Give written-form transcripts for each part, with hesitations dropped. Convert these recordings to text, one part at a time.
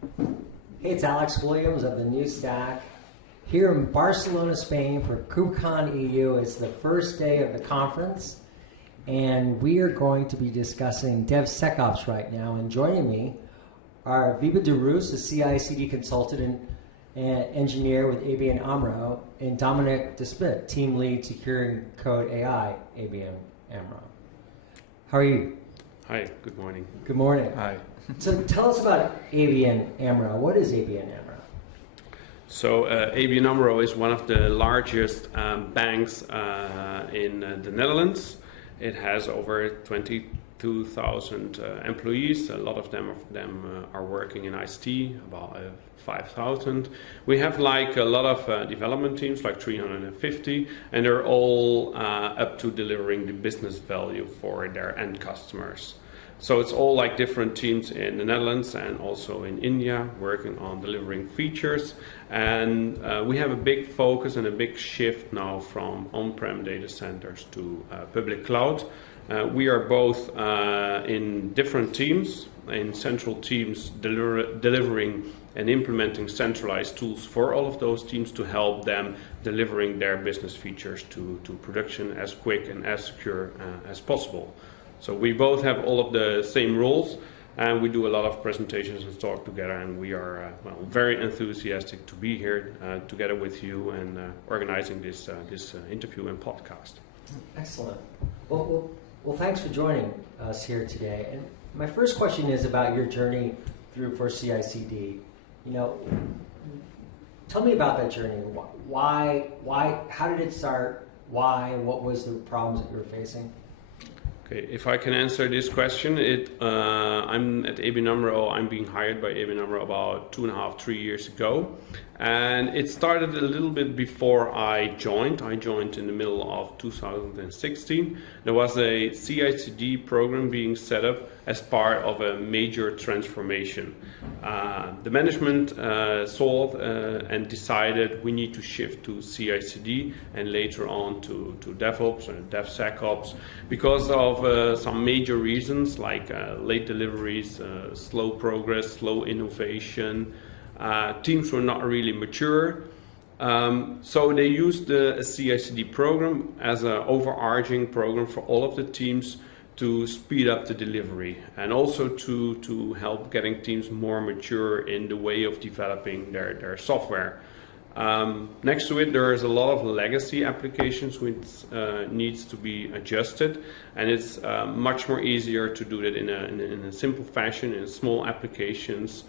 Hey, it's Alex Williams of the New Stack here in Barcelona, Spain for KubeCon EU. It's the first day of the conference, and we are going to be discussing DevSecOps right now. And joining me are Wiebe de Roos, a CI/CD consultant and engineer with ABN Amro, and Dominik de Smit, team lead securing code AI, ABN Amro. How are you? Hi, good morning. Good morning. Hi. So tell us about ABN AMRO. What is ABN AMRO? So ABN AMRO is one of the largest banks in the Netherlands. It has over 22,000 employees. A lot of them are working in ICT, about 5,000. We have like a lot of development teams, like 350, and they're all up to delivering the business value for their end customers. So it's all like different teams in the Netherlands and also in India working on delivering features. And we have a big focus and a big shift now from on-prem data centers to public cloud. We are both in different teams, in central teams delivering and implementing centralized tools for all of those teams to help them delivering their business features to production as quick and as secure as possible. So we both have all of the same roles, and we do a lot of presentations and talk together, and we are very enthusiastic to be here together with you and organizing this interview and podcast. Excellent. Well, thanks for joining us here today. And my first question is about your journey through for CI/CD. You know, tell me about that journey. Why? How did it start? Why? What was the problems that you were facing? Okay, if I can answer this question, I'm at ABN AMRO. I'm being hired by ABN AMRO about 2.5-3 years ago, and it started a little bit before I joined. I joined in the middle of 2016. There was a CI/CD program being set up as part of a major transformation. The management saw and decided we need to shift to CI/CD and later on to DevOps and DevSecOps because of some major reasons like late deliveries, slow progress, slow innovation. Teams were not really mature. So they used the CI/CD program as an overarching program for all of the teams to speed up the delivery and also to help getting teams more mature in the way of developing their software. Next to it, there is a lot of legacy applications which needs to be adjusted, and it's much more easier to do that in a simple fashion, in small applications,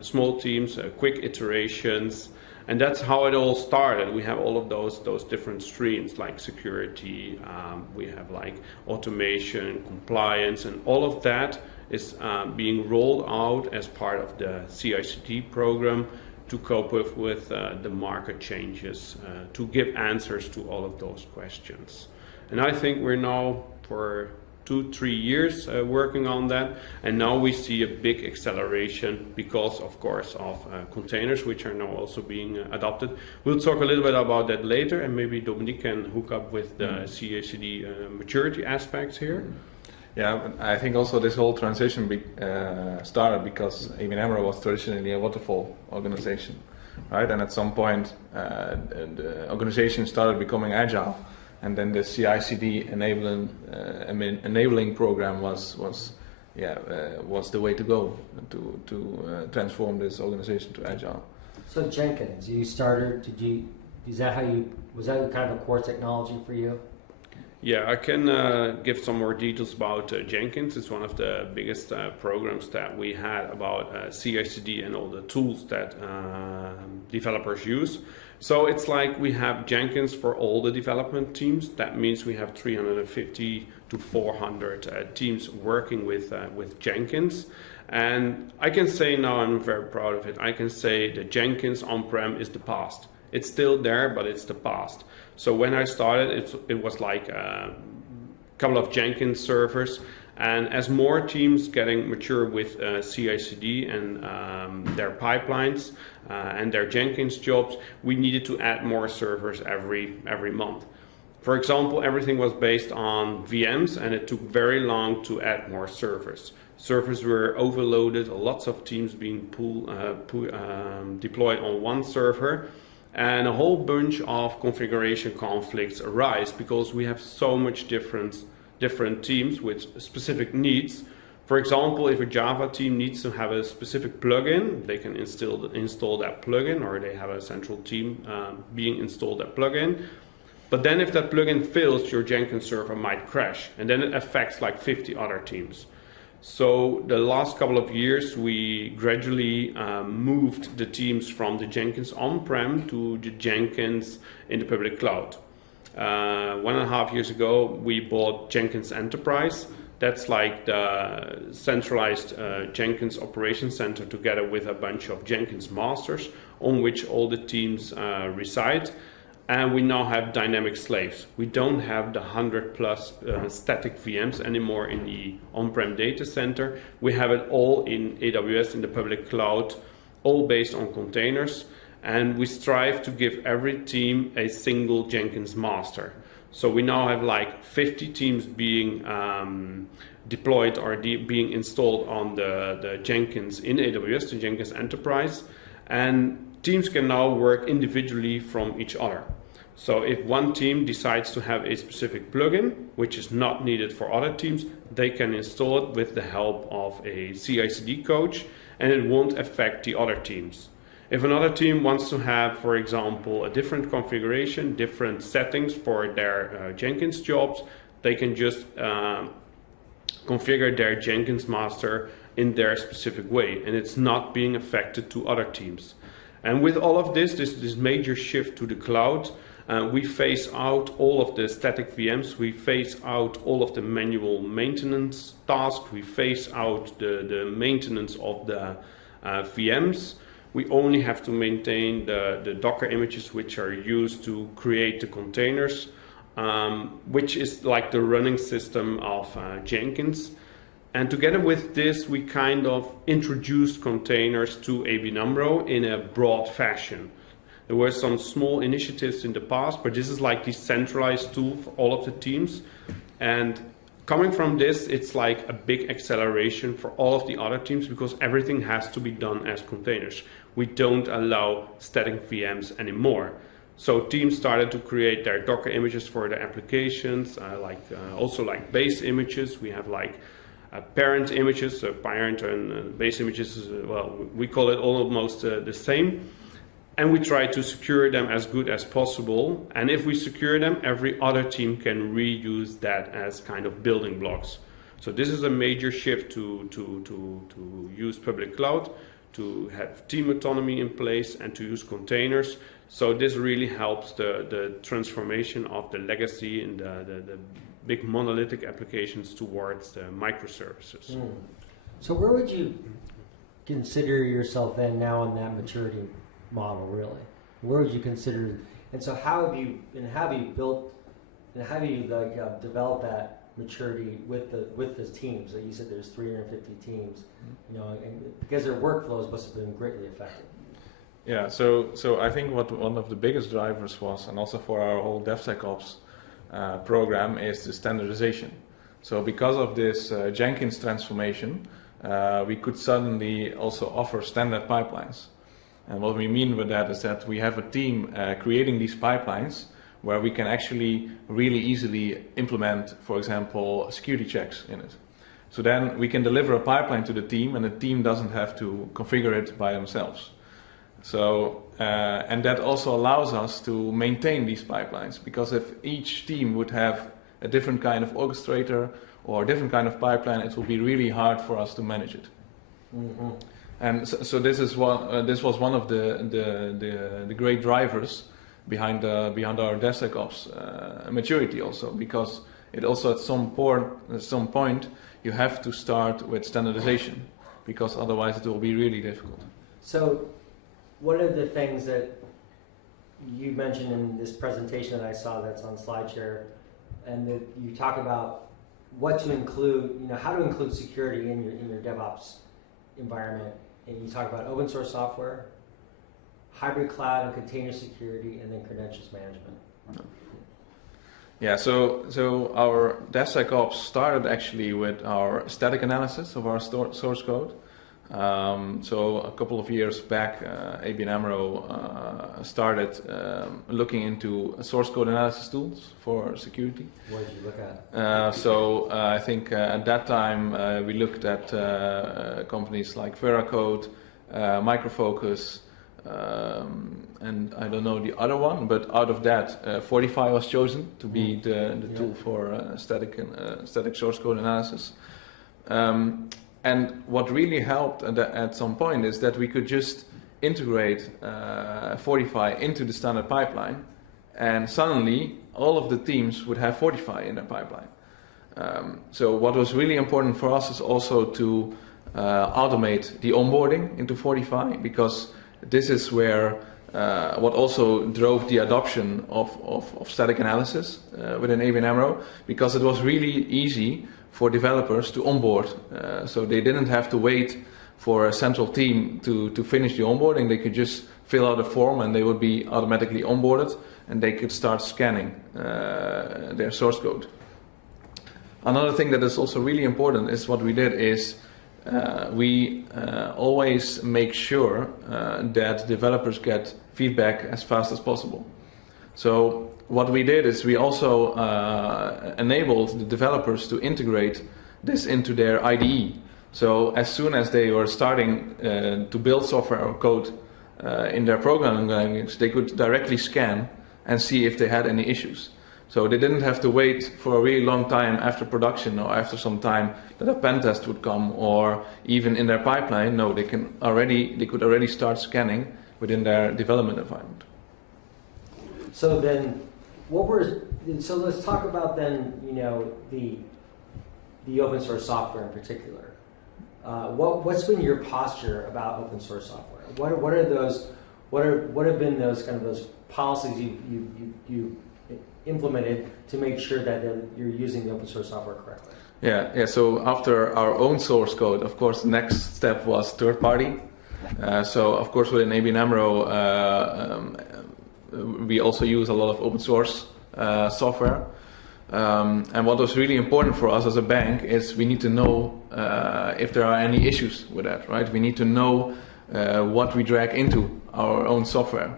small teams, quick iterations. And that's how it all started. We have all of those different streams like security, we have like automation, compliance, and all of that is being rolled out as part of the CI/CD program to cope with the market changes, to give answers to all of those questions. And I think we're now for 2-3 years working on that, and now we see a big acceleration because of course of containers which are now also being adopted. We'll talk a little bit about that later, and maybe Dominik can hook up with the CI/CD maturity aspects here. Yeah, I think also this whole transition started because ABN AMRO was traditionally a waterfall organization, right? And at some point the organization started becoming agile. And then the CI/CD enabling program was the way to go to transform this organization to agile. So Jenkins, you started. Was that kind of a core technology for you? Yeah, I can give some more details about Jenkins. It's one of the biggest programs that we had about CI/CD and all the tools that developers use. So it's like we have Jenkins for all the development teams. That means we have 350 to 400 teams working with Jenkins. And I can say now, I'm very proud of it, I can say that Jenkins on-prem is the past. It's still there, but it's the past. So when I started, it was like a couple of Jenkins servers. And as more teams getting mature with CI/CD and their pipelines and their Jenkins jobs, we needed to add more servers every month. For example, everything was based on VMs, and it took very long to add more servers. Servers were overloaded, lots of teams being deployed on one server, and a whole bunch of configuration conflicts arise because we have so much different teams with specific needs. For example, if a Java team needs to have a specific plugin, they can install that plugin, or they have a central team being installed that plugin. But then if that plugin fails, your Jenkins server might crash, and then it affects like 50 other teams. So the last couple of years, we gradually moved the teams from the Jenkins on-prem to the Jenkins in the public cloud. 1.5 years ago, we bought Jenkins Enterprise. That's like the centralized Jenkins Operations Center together with a bunch of Jenkins masters on which all the teams reside. And we now have dynamic slaves. We don't have the 100+ static VMs anymore in the on-prem data center. We have it all in AWS in the public cloud, all based on containers. And we strive to give every team a single Jenkins master. So we now have like 50 teams being deployed or being installed on the Jenkins in AWS, the Jenkins Enterprise. And teams can now work individually from each other. So if one team decides to have a specific plugin, which is not needed for other teams, they can install it with the help of a CI/CD coach, and it won't affect the other teams. If another team wants to have, for example, a different configuration, different settings for their Jenkins jobs, they can just configure their Jenkins master in their specific way, and it's not being affected to other teams. And with all of this major shift to the cloud, we phase out all of the static VMs, we phase out all of the manual maintenance tasks, we phase out the maintenance of the VMs. We only have to maintain the Docker images which are used to create the containers, which is like the running system of Jenkins. And together with this, we kind of introduced containers to ABN AMRO in a broad fashion. There were some small initiatives in the past, but this is like the centralized tool for all of the teams. And coming from this, it's like a big acceleration for all of the other teams because everything has to be done as containers. We don't allow static VMs anymore. So teams started to create their Docker images for their applications, also like base images. We have like parent images, parent and base images, well, we call it almost the same. And we try to secure them as good as possible. And if we secure them, every other team can reuse that as kind of building blocks. So this is a major shift to use public cloud, to have team autonomy in place and to use containers. So this really helps the transformation of the legacy and the big monolithic applications towards the microservices. So where would you consider yourself then now in that maturity model, really? Where would you consider, and so how have you built, and how do you develop that maturity with the teams? Like you said, there's 350 teams, you know, and because their workflows must have been greatly affected. Yeah, so I think what one of the biggest drivers was, and also for our whole DevSecOps program, is the standardization. So because of this Jenkins transformation, we could suddenly also offer standard pipelines. And what we mean with that is that we have a team creating these pipelines where we can actually really easily implement, for example, security checks in it. So then we can deliver a pipeline to the team and the team doesn't have to configure it by themselves. So, and that also allows us to maintain these pipelines, because if each team would have a different kind of orchestrator or a different kind of pipeline, it will be really hard for us to manage it. Mm-hmm. And so this was one of the great drivers behind our DevSecOps maturity also, because it also at some point you have to start with standardization, because otherwise it will be really difficult. So one of the things that you mentioned in this presentation that I saw that's on SlideShare, and that you talk about what to include, you know, how to include security in your DevOps environment, and you talk about open source software, hybrid cloud and container security, and then credentials management. Yeah, so our DevSecOps started actually with our static analysis of our source code. So a couple of years back, ABN Amro started looking into source code analysis tools for security. What did you look at? I think at that time we looked at companies like Veracode, Microfocus, and I don't know the other one, but out of that, Fortify was chosen to be the tool for static source code analysis. And what really helped at some point is that we could just integrate Fortify into the standard pipeline, and suddenly all of the teams would have Fortify in their pipeline. So what was really important for us is also to automate the onboarding into Fortify, because this is where what also drove the adoption of static analysis within ABN Amro, because it was really easy for developers to onboard. So they didn't have to wait for a central team to finish the onboarding. They could just fill out a form and they would be automatically onboarded, and they could start scanning their source code. Another thing that is also really important is what we did is we always make sure that developers get feedback as fast as possible. So what we did is we also enabled the developers to integrate this into their IDE. So as soon as they were starting to build software or code in their programming language, they could directly scan and see if they had any issues. So they didn't have to wait for a really long time after production or after some time that a pen test would come, or even in their pipeline. No, they could already start scanning within their development environment. So then, so let's talk about then, the open source software in particular. What's been your posture about open source software? What have been those policies you implemented to make sure that you're using the open source software correctly? Yeah. So after our own source code, of course, the next step was third party. So of course, within ABN Amro, we also use a lot of open source software. And what was really important for us as a bank is we need to know if there are any issues with that, right? We need to know what we drag into our own software.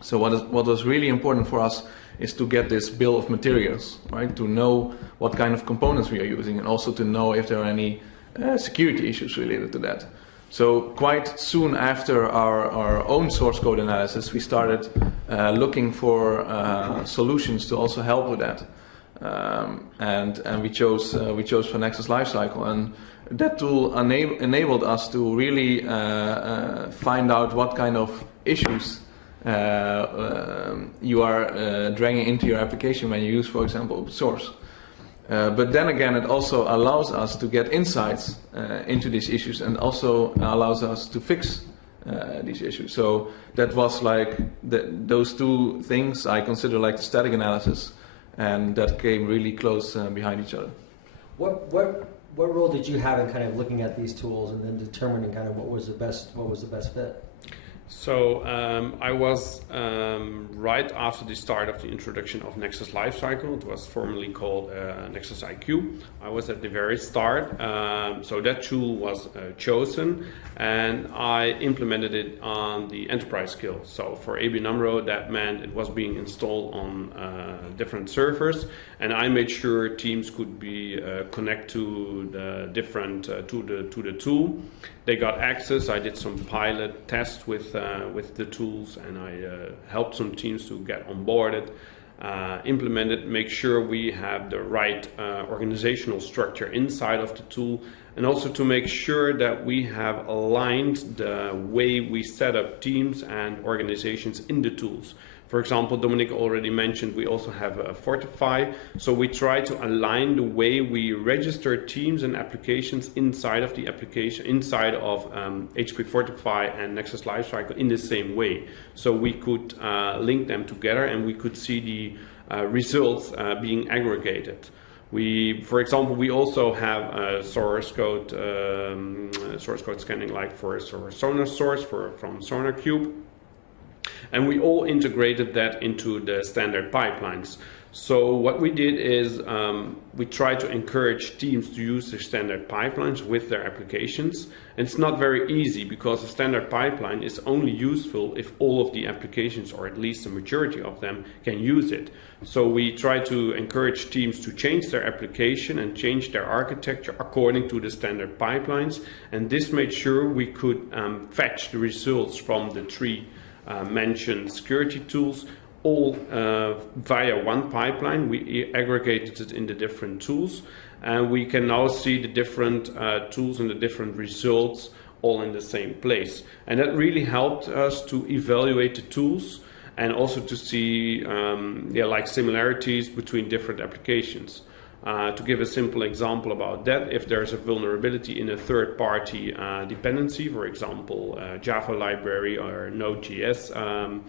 So what was really important for us is to get this bill of materials, right? To know what kind of components we are using, and also to know if there are any security issues related to that. So quite soon after our own source code analysis, we started looking for solutions to also help with that. And we chose for Nexus Lifecycle, and that tool enabled us to really find out what kind of issues you are dragging into your application when you use, for example, open source. But then again, it also allows us to get insights into these issues, and also allows us to fix these issues. So that was like those two things I consider like the static analysis, and that came really close behind each other. What role did you have in kind of looking at these tools and then determining kind of what was the best fit? So I was right after the start of the introduction of Nexus Lifecycle. It was formerly called Nexus IQ. I was at the very start. So that tool was chosen, and I implemented it on the enterprise skill. So for ABN AMRO, that meant it was being installed on different servers, and I made sure teams could be connect to the different to the tool. They got access. I did some pilot tests with the tools, and I helped some teams to get onboarded, implement it, make sure we have the right organizational structure inside of the tool, and also to make sure that we have aligned the way we set up teams and organizations in the tools. For example, Dominik already mentioned we also have a Fortify, so we try to align the way we register teams and applications inside of the application, inside of HP Fortify and Nexus Lifecycle in the same way. So we could link them together, and we could see the results being aggregated. For example, we also have source code scanning, like for Sonar source from SonarCube. And we all integrated that into the standard pipelines. So what we did is we tried to encourage teams to use their standard pipelines with their applications. And it's not very easy because a standard pipeline is only useful if all of the applications, or at least the majority of them, can use it. So we try to encourage teams to change their application and change their architecture according to the standard pipelines. And this made sure we could fetch the results from the three mentioned security tools all via one pipeline. We aggregated it in the different tools, and we can now see the different tools and the different results all in the same place. And that really helped us to evaluate the tools and also to see like similarities between different applications. To give a simple example about that, if there's a vulnerability in a third-party dependency, for example, Java library or Node.js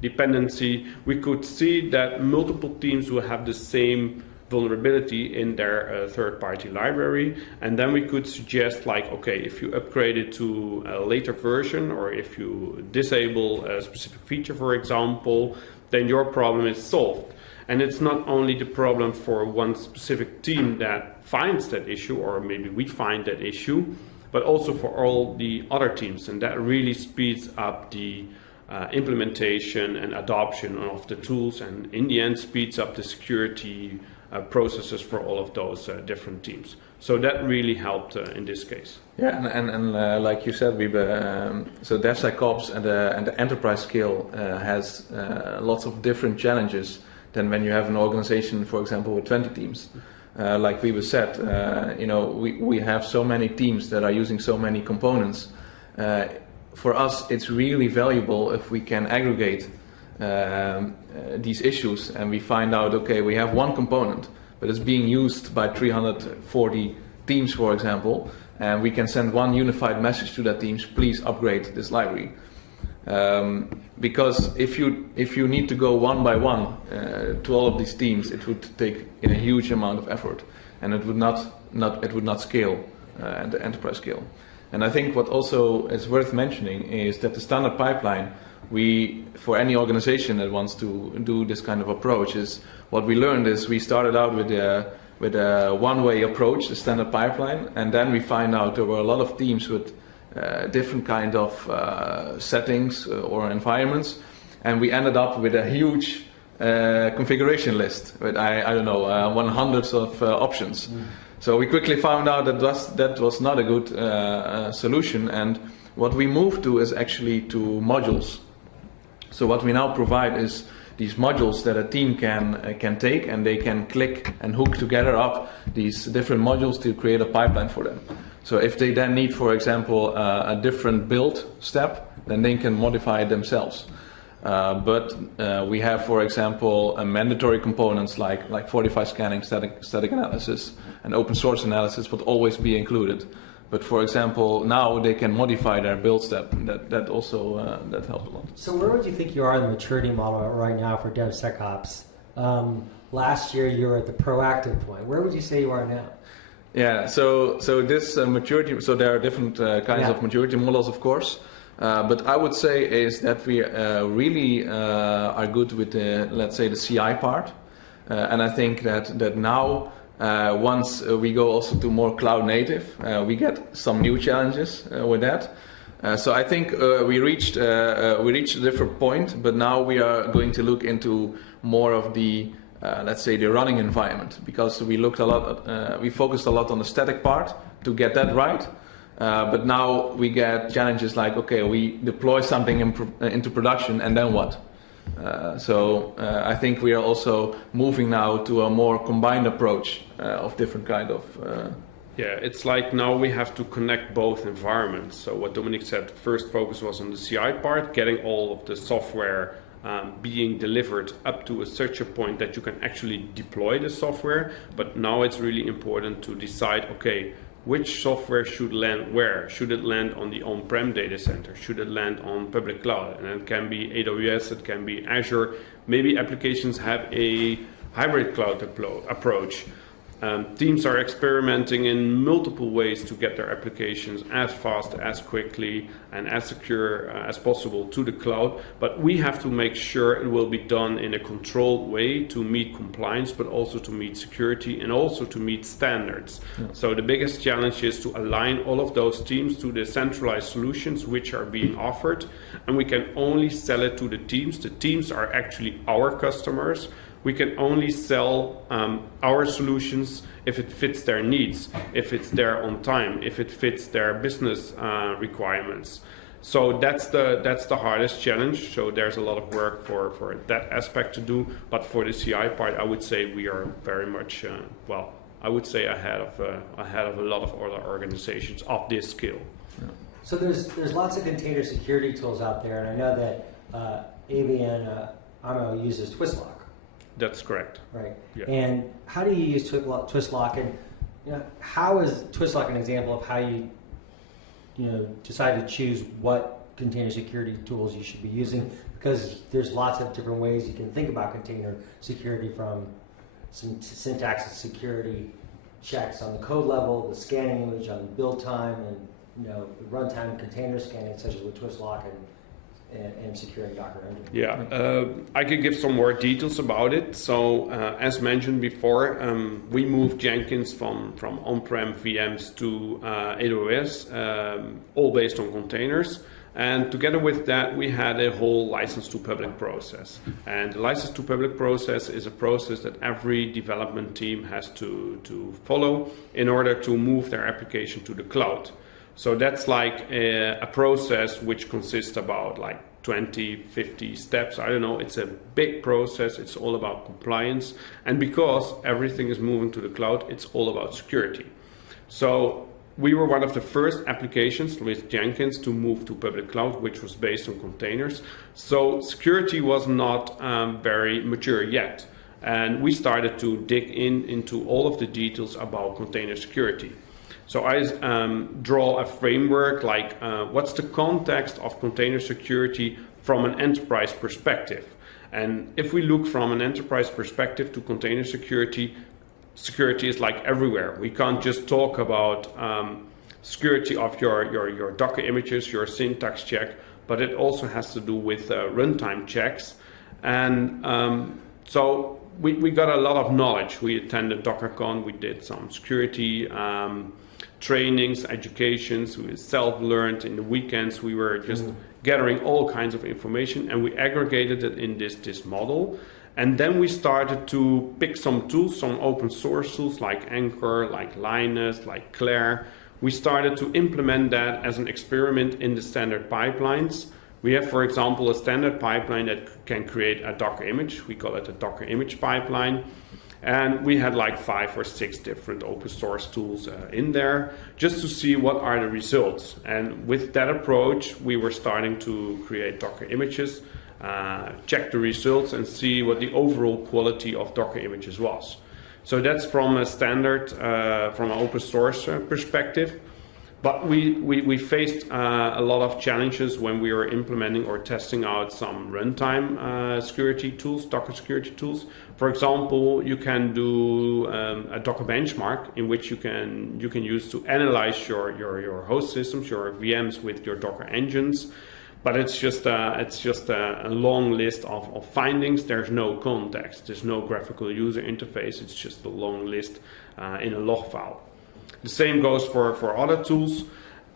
dependency, we could see that multiple teams will have the same vulnerability in their third-party library, and then we could suggest, like, okay, if you upgrade it to a later version, or if you disable a specific feature, for example, then your problem is solved. And it's not only the problem for one specific team that finds that issue, or maybe we find that issue, but also for all the other teams, and that really speeds up the implementation and adoption of the tools, and in the end speeds up the security processes for all of those different teams. So that really helped in this case. Yeah, and like you said, Wiebe, so DevSecOps and the enterprise scale has lots of different challenges than when you have an organization, for example, with 20 teams. Like Wiebe said, we have so many teams that are using so many components. For us, it's really valuable if we can aggregate these issues and we find out, okay, we have one component, but it's being used by 340 teams, for example, and we can send one unified message to that teams, please upgrade this library. Because if you need to go one by one to all of these teams, it would take a huge amount of effort, and it would not scale at the enterprise scale. And I think what also is worth mentioning is that the standard pipeline, for any organization that wants to do this kind of approach, is what we learned is we started out with a one-way approach, the standard pipeline, and then we find out there were a lot of teams with different kind of settings or environments, and we ended up with a huge configuration list with I don't know 100 of options. So we quickly found out that was not a good solution, and what we moved to is actually to modules. So what we now provide is these modules that a team can take, and they can click and hook together up these different modules to create a pipeline for them. So if they then need, for example, a different build step, then they can modify it themselves. But we have, for example, mandatory components like 45 scanning, static analysis, and open source analysis would always be included. But for example, now they can modify their build step. That also that helps a lot. So where would you think you are in the maturity model right now for DevSecOps? Last year you were at the proactive point. Where would you say you are now? Yeah. So this maturity. So there are different kinds of maturity models, of course. But I would say is that we really are good with let's say the CI part, and I think that now once we go also to more cloud native, we get some new challenges with that. So I think we reached a different point, but now we are going to look into more of the let's say the running environment, because we looked a lot, we focused a lot on the static part to get that right. But now we get challenges like, okay, we deploy something into production, and then what? So I think we are also moving now to a more combined approach of different kind of... Yeah, it's like now we have to connect both environments. So what Dominik said, first focus was on the CI part, getting all of the software being delivered up to such a point that you can actually deploy the software. But now it's really important to decide, okay, which software should land where? Should it land on the on-prem data center? Should it land on public cloud? And it can be AWS, it can be Azure. Maybe applications have a hybrid cloud approach. Teams are experimenting in multiple ways to get their applications as fast, as quickly, and as secure as possible to the cloud. But we have to make sure it will be done in a controlled way to meet compliance, but also to meet security and also to meet standards. Yeah. So the biggest challenge is to align all of those teams to the centralized solutions which are being offered. And we can only sell it to the teams. The teams are actually our customers. We can only sell our solutions if it fits their needs, if it's there on time, if it fits their business requirements. So that's the hardest challenge. So there's a lot of work for that aspect to do. But for the CI part, I would say we are very much I would say ahead of a lot of other organizations of this scale. Yeah. So there's lots of container security tools out there, and I know that ABN AMRO uses Twistlock. That's correct. Right. Yeah. And how do you use Twistlock? And how is Twistlock an example of how you decide to choose what container security tools you should be using? Because there's lots of different ways you can think about container security, from some syntax and security checks on the code level, the scanning image on the build time, and the runtime container scanning, such as with Twistlock and securing Docker engine. Yeah, I could give some more details about it. So as mentioned before, we moved Jenkins from on-prem VMs to AWS, all based on containers. And together with that, we had a whole license to public process. And the license to public process is a process that every development team has to follow in order to move their application to the cloud. So that's like a process which consists about like 20, 50 steps. I don't know. It's a big process. It's all about compliance. And because everything is moving to the cloud, it's all about security. So we were one of the first applications with Jenkins to move to public cloud, which was based on containers. So security was not very mature yet. And we started to dig into all of the details about container security. So I draw a framework like what's the context of container security from an enterprise perspective. And if we look from an enterprise perspective to container security, security is like everywhere. We can't just talk about security of your Docker images, your syntax check, but it also has to do with runtime checks. And so we got a lot of knowledge. We attended DockerCon, we did some security trainings, educations, we self-learned in the weekends. We were just gathering all kinds of information, and we aggregated it in this model. And then we started to pick some tools, some open source tools like Anchor, like Linus, like Claire. We started to implement that as an experiment in the standard pipelines. We have, for example, a standard pipeline that can create a Docker image. We call it a Docker image pipeline. And we had like 5 or 6 different open source tools in there just to see what are the results. And with that approach, we were starting to create Docker images, check the results, and see what the overall quality of Docker images was. So that's from a standard, from an open source perspective. But we faced a lot of challenges when we were implementing or testing out some runtime security tools, Docker security tools. For example, you can do a Docker benchmark in which you can use to analyze your host systems, your VMs with your Docker engines. But it's just a long list of findings. There's no context. There's no graphical user interface. It's just a long list in a log file. The same goes for other tools.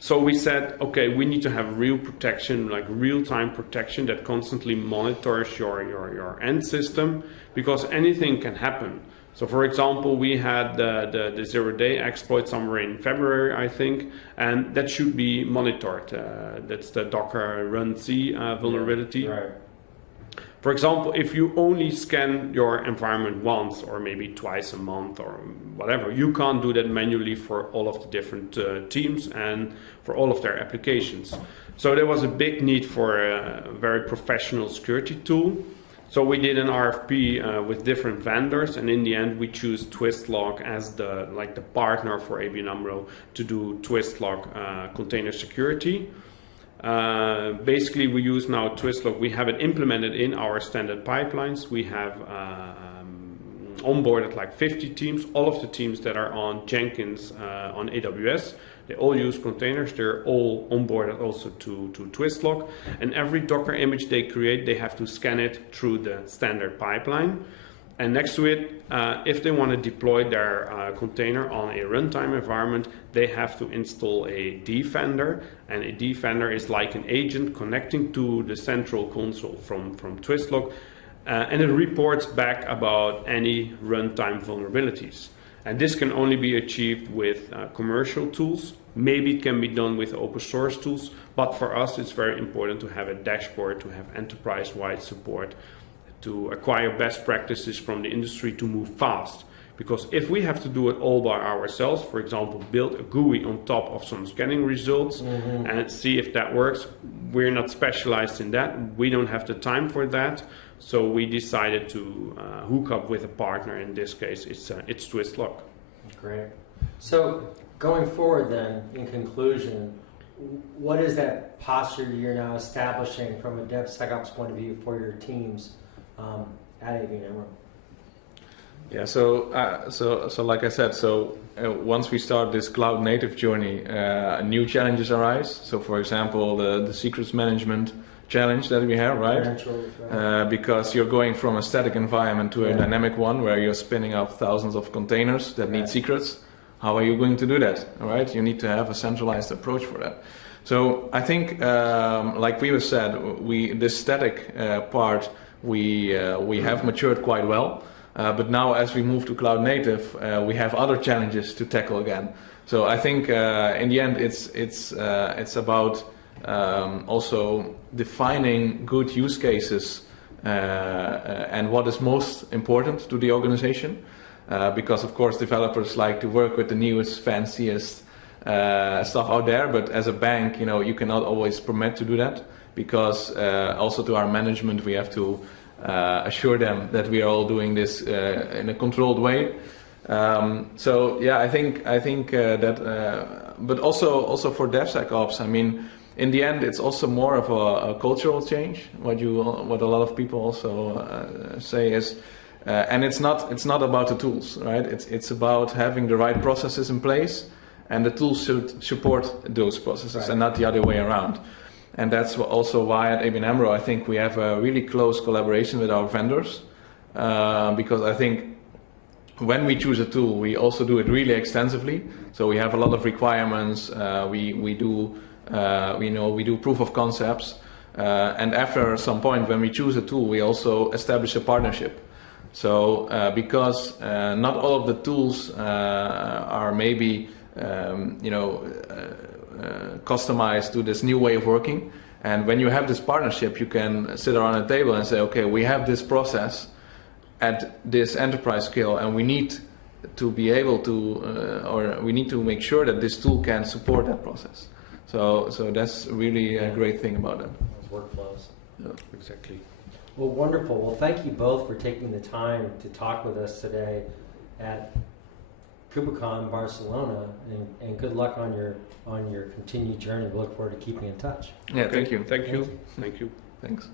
So we said, okay, we need to have real protection, like real-time protection that constantly monitors your end system, because anything can happen. So for example, we had the zero-day exploit somewhere in February, I think, and that should be monitored. That's the Docker run C vulnerability. Right. For example, if you only scan your environment once or maybe twice a month or whatever, you can't do that manually for all of the different teams and for all of their applications. So there was a big need for a very professional security tool. So we did an RFP with different vendors, and in the end we choose Twistlock as the partner for ABN AMRO to do Twistlock container security. Basically, we use now Twistlock. We have it implemented in our standard pipelines. We have onboarded like 50 teams, all of the teams that are on Jenkins on AWS. They all use containers. They're all onboarded also to Twistlock. And every Docker image they create, they have to scan it through the standard pipeline. And next to it, if they want to deploy their container on a runtime environment, they have to install a defender. And a defender is like an agent connecting to the central console from Twistlock. And it reports back about any runtime vulnerabilities. And this can only be achieved with commercial tools. Maybe it can be done with open source tools, but for us it's very important to have a dashboard, to have enterprise-wide support, to acquire best practices from the industry to move fast. Because if we have to do it all by ourselves, for example, build a GUI on top of some scanning results and see if that works, we're not specialized in that. We don't have the time for that. So we decided to hook up with a partner. In this case, it's Twistlock. Great. So going forward then, in conclusion, what is that posture you're now establishing from a DevSecOps point of view for your teams at ABN AMRO? Yeah, so like I said, once we start this cloud native journey, new challenges arise. So for example, the secrets management challenge that we have, right? Because you're going from a static environment to a dynamic one where you're spinning up thousands of containers that need secrets. How are you going to do that? All right, you need to have a centralized approach for that. So I think, like Wiebe said, this static part we have matured quite well. But now, as we move to cloud native, we have other challenges to tackle again. So I think in the end, it's about also defining good use cases and what is most important to the organization. Because of course developers like to work with the newest, fanciest stuff out there, but as a bank, you cannot always permit to do that, because also to our management we have to assure them that we are all doing this in a controlled way. So yeah, I think that, but also for DevSecOps, I mean, in the end, it's also more of a cultural change. What a lot of people also say is, and it's not about the tools, right? It's about having the right processes in place, and the tools should support those processes, and not the other way around. And that's also why at ABN AMRO I think we have a really close collaboration with our vendors, because I think when we choose a tool, we also do it really extensively. So we have a lot of requirements. We do proof of concepts, and after some point when we choose a tool, we also establish a partnership. So because not all of the tools are maybe customized to this new way of working, and when you have this partnership, you can sit around a table and say, okay, we have this process at this enterprise scale, and we need to be able to, or we need to make sure that this tool can support that process. So that's really a great thing about it. Those workflows. Yeah. Exactly. Well, wonderful. Well, thank you both for taking the time to talk with us today at KubeCon Barcelona, and good luck on your continued journey. We look forward to keeping in touch. Yeah, thank you. Thank you. Thank you. Thanks.